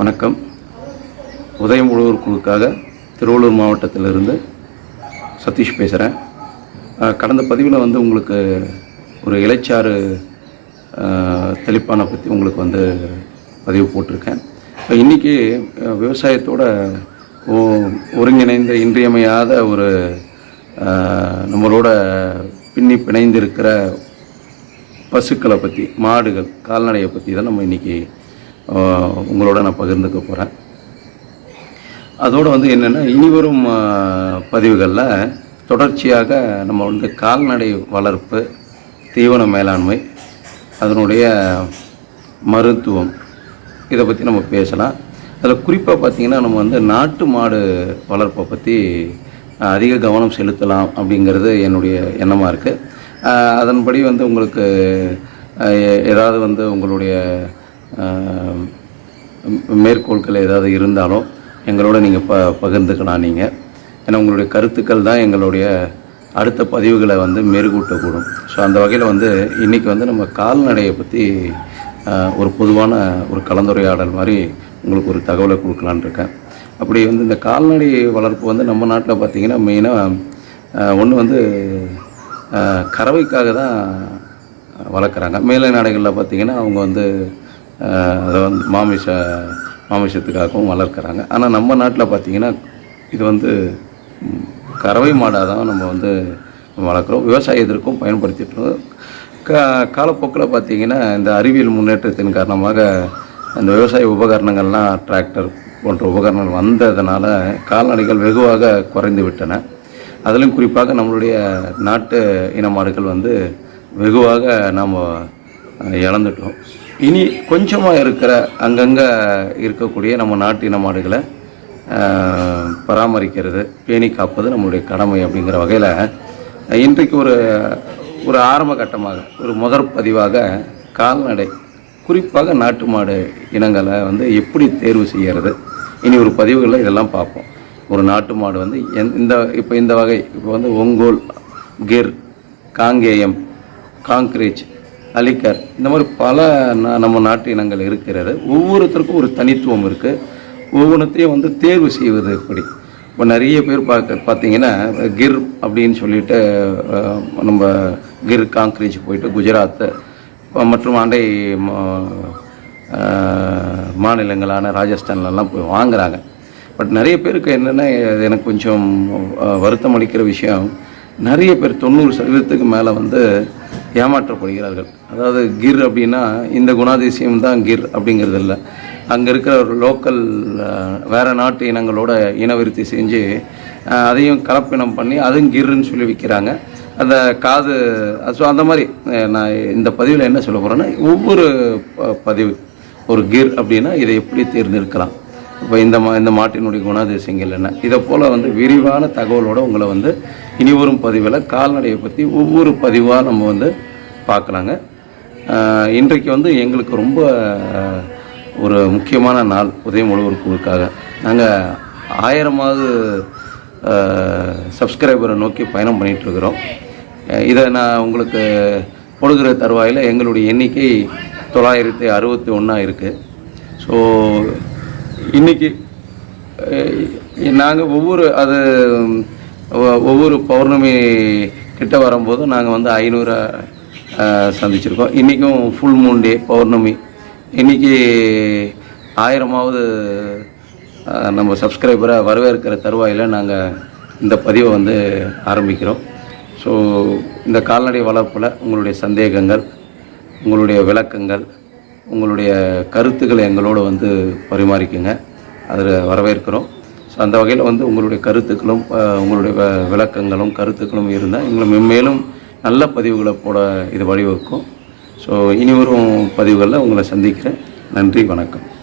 வணக்கம். உதயம் உழவர் குழுக்காக திருவள்ளூர் மாவட்டத்திலிருந்து சதீஷ் பேசுகிறேன் கடந்த பதிவில் வந்து உங்களுக்கு ஒரு இலைச்சாறு தெளிப்பானை பற்றி உங்களுக்கு வந்து பதிவு போட்டிருக்கேன். இப்போ இன்றைக்கி விவசாயத்தோட ஓ ஒருங்கிணைந்த இன்றியமையாத ஒரு நம்மளோட பின்னி பிணைந்திருக்கிற பசுக்களை பற்றி மாடுகள் கால்நடையை பற்றி தான் நம்ம இன்றைக்கி உங்களோட நான் பகிர்ந்துக்க போகிறேன் அதோடு வந்து என்னென்னா இனிவரும் பதிவுகளில் தொடர்ச்சியாக நம்ம வந்து கால்நடை வளர்ப்பு தீவன மேலாண்மை அதனுடைய மருத்துவம் இதை பற்றி நம்ம பேசலாம். அதில் குறிப்பாக பார்த்திங்கன்னா நம்ம வந்து நாட்டு மாடு வளர்ப்பை பற்றி அதிக கவனம் செலுத்தலாம் அப்படிங்கிறது என்னுடைய எண்ணமாக இருக்குது அதன்படி வந்து உங்களுக்கு ஏதாவது வந்து உங்களுடைய மேற்கோள்கள் ஏதாவது இருந்தாலும் எங்களோட நீங்கள் ப பகிர்ந்துக்கலாம் நீங்கள் ஏன்னா உங்களுடைய கருத்துக்கள் தான் எங்களுடைய அடுத்த பதிவுகளை வந்து மெருகூட்டக்கூடும். ஸோ அந்த வகையில் வந்து இன்றைக்கி வந்து நம்ம கால்நடையை பற்றி ஒரு பொதுவான ஒரு கலந்துரையாடல் மாதிரி உங்களுக்கு ஒரு தகவலை கொடுக்கலான்னு இருக்கேன். அப்படி வந்து இந்த கால்நடை வளர்ப்பு வந்து நம்ம நாட்டில் பார்த்திங்கன்னா மெயினாக ஒன்று வந்து கறவைக்காக தான் வளர்க்குறாங்க. மேலை நாடுகளில் பார்த்திங்கன்னா அவங்க வந்து அதை வந்து மாமிச மாமிசத்துக்காகவும் வளர்க்குறாங்க. ஆனால் நம்ம நாட்டில் பார்த்திங்கன்னா இது வந்து கறவை மாடாக தான் நம்ம வந்து வளர்க்குறோம். விவசாயத்திற்கும் பயன்படுத்திட்டு கா காலப்போக்கில் பார்த்திங்கன்னா இந்த அறிவியல் முன்னேற்றத்தின் காரணமாக அந்த விவசாய உபகரணங்கள்லாம் டிராக்டர் போன்ற உபகரணங்கள் வந்ததுனால கால்நடைகள் வெகுவாக குறைந்து விட்டன. அதிலும் குறிப்பாக நம்மளுடைய நாட்டு இன மாடுகள் வந்து வெகுவாக நாம் இழந்துட்டோம். இனி கொஞ்சமாக இருக்கிற அங்கங்கே இருக்கக்கூடிய நம்ம நாட்டு இன மாடுகளை பராமரிக்கிறது பேணி காப்பது நம்மளுடைய கடமை அப்படிங்கிற வகையில் இன்றைக்கு ஒரு ஒரு ஆரம்ப கட்டமாக ஒரு முதற் பதிவாக கால்நடை குறிப்பாக நாட்டு மாடு இனங்களை வந்து எப்படி தேர்வு செய்கிறது இனி ஒரு பதிவுகளில் இதெல்லாம் பார்ப்போம். ஒரு நாட்டு மாடு வந்து எந் இந்த இப்போ இந்த வகை இப்போ வந்து ஒங்கோல் கிர் காங்கேயம் காங்கிரீச் அலிக்கர் இந்த மாதிரி பல நம்ம நாட்டு இனங்கள் இருக்கிறது. ஒவ்வொருத்தருக்கும் ஒரு தனித்துவம் இருக்குது ஒவ்வொன்றத்தையும் வந்து தேர்வு செய்வது எப்படி? இப்போ நிறைய பேர் பார்க்க பார்த்தீங்கன்னா கிர் அப்படின்னு சொல்லிட்டு நம்ம கிர் காங்கிரீஜ் போயிட்டு குஜராத்து மற்றும் அண்டை மா- மாநிலங்களான ராஜஸ்தான்லலாம் போய் வாங்குறாங்க. பட் நிறைய பேருக்கு என்னென்னா எனக்கு கொஞ்சம் வருத்தம் அளிக்கிற விஷயம் நிறைய பேர் தொண்ணூறு சதவீதத்துக்கு மேலே வந்து ஏமாற்றப்படுகிறார்கள். அதாவது கிர் அப்படின்னா இந்த குணாதிசயம் தான் கிர் அப்படிங்கிறது இல்லை அங்கே இருக்கிற ஒரு லோக்கல் வேறு நாட்டு இனங்களோட இனவிருத்தி செஞ்சு அதையும் கலப்பினம் பண்ணி அதுவும் கிர்ன்னு சொல்லி விற்கிறாங்க அந்த காது ஸோ அந்த மாதிரி நான் இந்த பதிவில் என்ன சொல்ல போகிறேன்னா ஒவ்வொரு ப- பதிவு ஒரு கிர் அப்படின்னா இதை எப்படி தேர்ந்தெடுக்கலாம்? இப்போ இந்த மா இந்த மாட்டினுடைய குணாதிசயங்கள் என்ன? இதை போல் வந்து விரிவான தகவலோட உங்களை வந்து இனி வரும் பதிவில் கால்நடையை பற்றி ஒவ்வொரு பதிவாக நம்ம வந்து பார்க்கலாங்க. இன்றைக்கு வந்து எங்களுக்கு ரொம்ப ஒரு முக்கியமான நாள் உதயம் உழவர் குழுக்காக. நாங்கள் ஆயிரமாவது சப்ஸ்கிரைபரை நோக்கி பயணம் பண்ணிகிட்ருக்குறோம் இதை நான் உங்களுக்கு கொடுக்குற தருவாயில் எங்களுடைய எண்ணிக்கை தொள்ளாயிரத்தி அறுபத்தி ஒன்றா இருக்குது ஸோ இன்னைக்கு நாங்கள் ஒவ்வொரு அது ஒவ்வொரு பௌர்ணமி கிட்ட வரும்போதும் நாங்கள் வந்து ஐநூறு சந்திச்சிருக்கோம். இன்றைக்கும் ஃபுல் மூன் டே பௌர்ணமி. இன்றைக்கி ஆயிரமாவது நம்ம சப்ஸ்கிரைபரை வரவேற்கிற தருவாயில் நாங்கள் இந்த பதிவை வந்து ஆரம்பிக்கிறோம். ஸோ இந்த கால்நடை வளர்ப்பில் உங்களுடைய சந்தேகங்கள் உங்களுடைய விளக்கங்கள் உங்களுடைய கருத்துக்களை எங்களோட வந்து பரிமாறிக்குங்க. அதில் வரவேற்கிறோம். ஸோ அந்த வகையில் வந்து உங்களுடைய கருத்துக்களும் உங்களுடைய வ- விளக்கங்களும் கருத்துக்களும் இருந்தால் எங்களை மென்மேலும் நல்ல பதிவுகளை போட இது வழிவகுக்கும். ஸோ இனி வரும் பதிவுகளில் உங்களை சந்திக்கிறேன். நன்றி வணக்கம்.